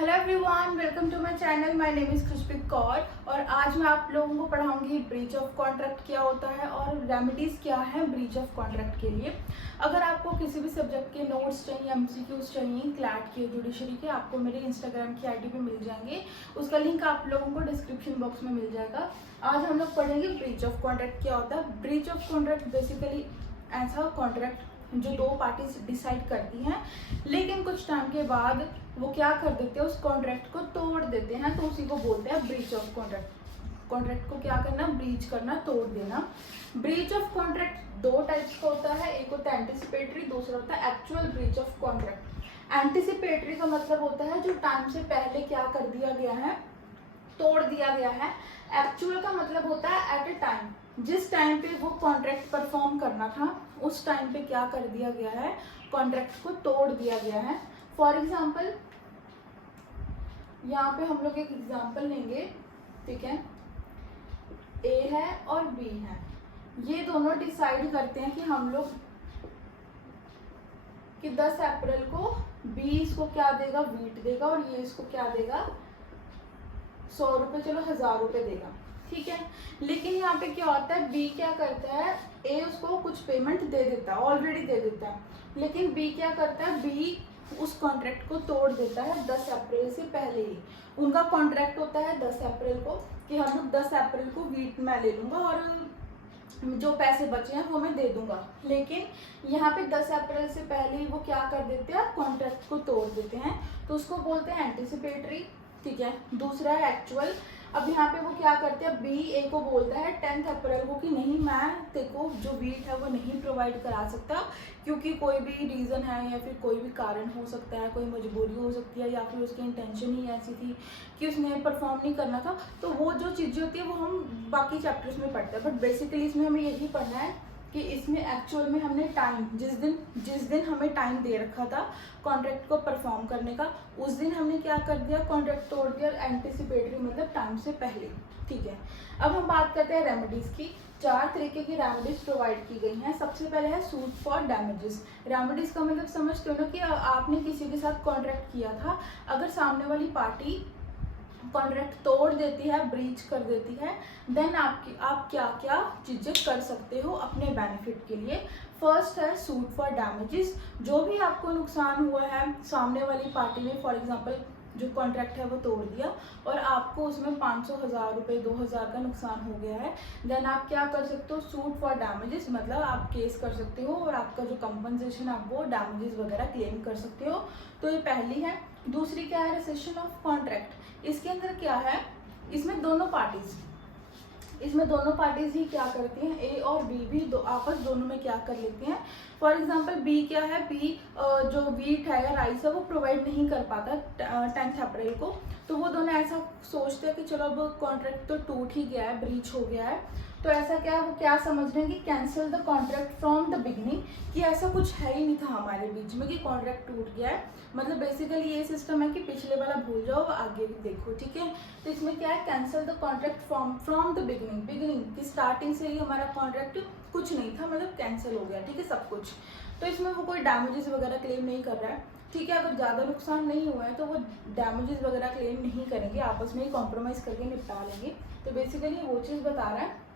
Hello everyone, welcome to my channel. My name is Khushpreet Kaur और आज मैं आप लोगों को पढ़ाऊंगी ब्रीच ऑफ कॉन्ट्रैक्ट क्या होता है और रेमेडीज़ क्या है ब्रीच ऑफ कॉन्ट्रैक्ट के लिए। अगर आपको किसी भी सब्जेक्ट के नोट्स चाहिए, एमसीक्यूज चाहिए, क्लैट के, जुडिशरी के, आपको मेरे इंस्टाग्राम की आईडी पे मिल जाएंगे। उसका लिंक आप लोगों को डिस्क्रिप्शन बॉक्स में मिल जाएगा। आज हम लोग पढ़ेंगे ब्रीच ऑफ कॉन्ट्रैक्ट क्या होता है। ब्रीच ऑफ कॉन्ट्रैक्ट बेसिकली ऐसा कॉन्ट्रैक्ट जो दो पार्टीज डिसाइड करती हैं, लेकिन कुछ टाइम के बाद वो क्या कर देते हैं, उस कॉन्ट्रैक्ट को तोड़ देते हैं, तो उसी को बोलते हैं ब्रीच ऑफ कॉन्ट्रैक्ट। कॉन्ट्रैक्ट को क्या करना, ब्रीच करना, तोड़ देना। ब्रीच ऑफ कॉन्ट्रैक्ट दो टाइप्स का होता है, एक होता है एंटिसिपेटरी, दूसरा होता है actual breach of contract. Anticipatory का मतलब होता है जो टाइम से पहले क्या कर दिया गया है, तोड़ दिया गया है। एक्चुअल का मतलब होता है एट ए टाइम, जिस टाइम पे वो कॉन्ट्रैक्ट परफॉर्म करना था उस टाइम पे क्या कर दिया गया है, कॉन्ट्रैक्ट को तोड़ दिया गया है। फॉर एग्जाम्पल यहाँ पे हम लोग एक एग्जाम्पल लेंगे, ठीक है। ए है और बी है, ये दोनों डिसाइड करते हैं कि हम लोग कि 10 अप्रैल को बी इसको क्या देगा, वीट देगा, और ये इसको क्या देगा, 100 रुपये, चलो 1000 रुपये देगा, ठीक है। लेकिन यहाँ पे क्या होता है, बी क्या करता है, ए उसको कुछ पेमेंट दे देता है, ऑलरेडी दे देता है, लेकिन बी क्या करता है, बी उस कॉन्ट्रैक्ट को तोड़ देता है 10 अप्रैल से पहले ही। उनका कॉन्ट्रैक्ट होता है 10 अप्रैल को कि हम लोग 10 अप्रैल को वीट मैं ले लूँगा और जो पैसे बचे हैं वो मैं दे दूंगा। लेकिन यहाँ पे 10 अप्रैल से पहले ही वो क्या कर देते हैं, कॉन्ट्रैक्ट को तोड़ देते हैं, तो उसको बोलते हैं एंटिसिपेटरी, ठीक है। दूसरा है एक्चुअल। अब यहाँ पे वो क्या करते हैं, बी ए को बोलता है 10 अप्रैल को कि नहीं, मैं तेरे को जो वीट है वो नहीं प्रोवाइड करा सकता, क्योंकि कोई भी रीज़न है या फिर कोई भी कारण हो सकता है, कोई मजबूरी हो सकती है, या फिर उसकी इंटेंशन ही ऐसी थी कि उसने परफॉर्म नहीं करना था। तो वो जो चीज़ें होती है वो हम बाकी चैप्टर्स में पढ़ते हैं, बट बेसिकली इसमें हमें यही पढ़ना है कि इसमें एक्चुअल में हमने टाइम, जिस दिन हमें टाइम दे रखा था कॉन्ट्रैक्ट को परफॉर्म करने का, उस दिन हमने क्या कर दिया, कॉन्ट्रैक्ट तोड़ दिया। एंटिसिपेटरी मतलब टाइम से पहले, ठीक है। अब हम बात करते हैं रेमेडीज की। 4 तरीके की रेमेडीज प्रोवाइड की गई हैं। सबसे पहले है सूट फॉर डैमेजेस। रेमेडीज का मतलब समझते हो ना कि आपने किसी के साथ कॉन्ट्रैक्ट किया था, अगर सामने वाली पार्टी कॉन्ट्रैक्ट तोड़ देती है, ब्रीच कर देती है, देन आप क्या क्या चीज़ें कर सकते हो अपने बेनिफिट के लिए। फर्स्ट है सूट फॉर डैमेजेस। जो भी आपको नुकसान हुआ है, सामने वाली पार्टी ने फॉर एग्जांपल जो कॉन्ट्रैक्ट है वो तोड़ दिया और आपको उसमें 500, 1000 रुपये, 2000 का नुकसान हो गया है, देन आप क्या कर सकते हो, सूट फॉर डैमेजेस, मतलब आप केस कर सकते हो और आपका जो कंपनसेशन आप वो डैमेजेस वगैरह क्लेम कर सकते हो। तो ये पहली है। दूसरी क्या है, रेसिशन ऑफ कॉन्ट्रैक्ट। इसके अंदर क्या है, इसमें दोनों पार्टीज ही क्या करती हैं, ए और बी भी आपस दोनों में क्या कर लेती हैं। फॉर एग्जांपल बी क्या है, बी जो वीट है या राइस है वो प्रोवाइड नहीं कर पाता 10 अप्रैल को, तो वो दोनों ऐसा सोचते हैं कि चलो अब कॉन्ट्रैक्ट तो टूट ही गया है, ब्रीच हो गया है, तो ऐसा क्या, वो क्या समझ रहे हैं कि cancel the contract from the beginning, कि ऐसा कुछ है ही नहीं था हमारे बीच में कि कॉन्ट्रैक्ट टूट गया है। मतलब बेसिकली ये सिस्टम है कि पिछले वाला भूल जाओ, आगे भी देखो, ठीक है। तो इसमें क्या है, cancel the contract from the beginning की स्टार्टिंग से ही हमारा कॉन्ट्रैक्ट कुछ नहीं था, मतलब कैंसिल हो गया, ठीक है, सब कुछ। तो इसमें वो कोई डैमेजेस वगैरह क्लेम नहीं कर रहा है, ठीक है। अगर ज़्यादा नुकसान नहीं हुआ है तो वो डैमेजेस वगैरह क्लेम नहीं करेंगे, आपस में ही कॉम्प्रोमाइज़ करके निपटा लेंगे। तो बेसिकली वो चीज़ बता रहा है।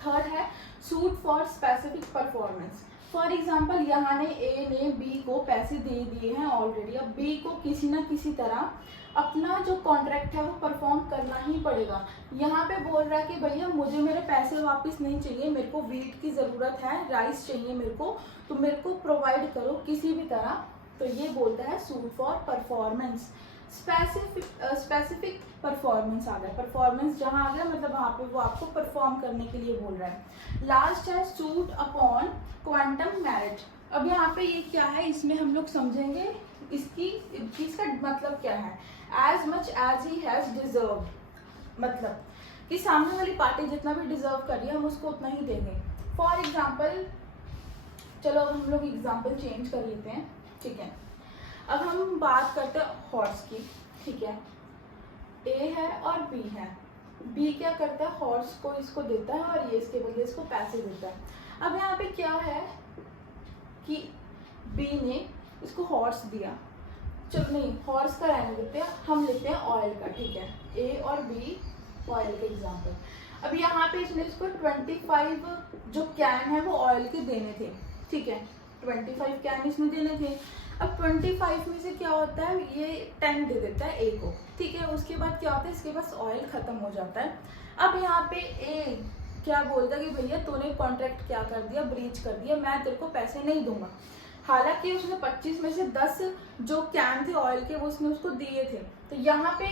थर्ड है suit for specific performance. For example यहाँ ने ए ने बी को पैसे दे दिए हैं ऑलरेडी, अब बी को किसी ना किसी तरह अपना जो कॉन्ट्रैक्ट है वो परफॉर्म करना ही पड़ेगा। यहाँ पे बोल रहा है कि भैया मुझे मेरे पैसे वापस नहीं चाहिए, मेरे को वीट की ज़रूरत है, राइस चाहिए मेरे को, तो मेरे को प्रोवाइड करो किसी भी तरह। तो ये बोलता है suit for performance. Specific performance आ गया, परफॉर्मेंस जहाँ आ गया मतलब वहाँ पे वो आपको परफॉर्म करने के लिए बोल रहा है। लास्ट है सूट अपॉन क्वांटम मेरिट। अब यहाँ पे ये क्या है, इसमें हम लोग समझेंगे इसका मतलब क्या है। As much as he has deserve, मतलब कि सामने वाली पार्टी जितना भी डिजर्व कर रही है हम उसको उतना ही देंगे। फॉर एग्जाम्पल, चलो अब हम लोग एग्जाम्पल चेंज कर लेते हैं, ठीक है। अब हम बात करते हैं हॉर्स की, ठीक है। ए है और बी है, बी क्या करता है, हॉर्स को इसको देता है और ये इसके बदले इसको पैसे देता है। अब यहाँ पे क्या है कि बी ने इसको हॉर्स दिया, चलो नहीं, हॉर्स का रहने देते हैं, हम लेते हैं ऑयल का, ठीक है, ए और बी ऑयल के एग्जाम्पल। अब यहाँ पे इसने इसको 25 जो कैन है वो ऑयल के देने थे, ठीक है, 25 कैन इसमें देने थे। अब 25 में से क्या होता है, ये 10 दे देता है ए को, ठीक है। उसके बाद क्या होता है, इसके पास ऑयल खत्म हो जाता है। अब यहाँ पे ए क्या बोलता है कि भैया तूने कॉन्ट्रैक्ट क्या कर दिया, ब्रीच कर दिया, मैं तेरे को पैसे नहीं दूंगा। हालांकि उसने 25 में से 10 जो कैन थे ऑयल के वो उसने उसको दिए थे। तो यहाँ पे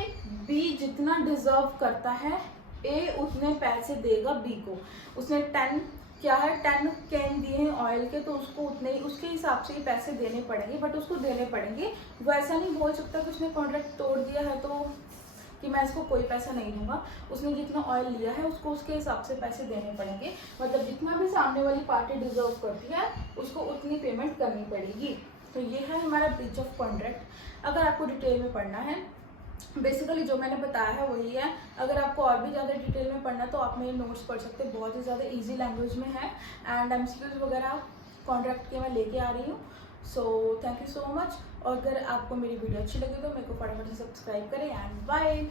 बी जितना डिजर्व करता है ए उतने पैसे देगा बी को। उसने 10 क्या है 10 कैन दिए हैं ऑयल के, तो उसको उतने ही उसके हिसाब से ही पैसे देने पड़ेंगे, बट उसको देने पड़ेंगे। वो ऐसा नहीं बोल सकता कि उसने कॉन्ट्रैक्ट तोड़ दिया है तो कि मैं इसको कोई पैसा नहीं दूंगा। उसने जितना ऑयल लिया है उसको उसके हिसाब से पैसे देने पड़ेंगे, मतलब जितना भी सामने वाली पार्टी डिजर्व करती है उसको उतनी पेमेंट करनी पड़ेगी। तो ये है हमारा ब्रीच ऑफ कॉन्ट्रैक्ट। अगर आपको डिटेल में पढ़ना है, बेसिकली जो मैंने बताया है वही है। अगर आपको और भी ज़्यादा डिटेल में पढ़ना तो आप मेरे नोट्स पढ़ सकते हैं, बहुत ही ज़्यादा ईजी लैंग्वेज में है, एंड एमसीक्यूज वगैरह कॉन्ट्रैक्ट के मैं लेके आ रही हूँ। So thank you so much. और अगर आपको मेरी वीडियो अच्छी लगी तो मेरे को फटाफट से सब्सक्राइब करें, एंड बाय।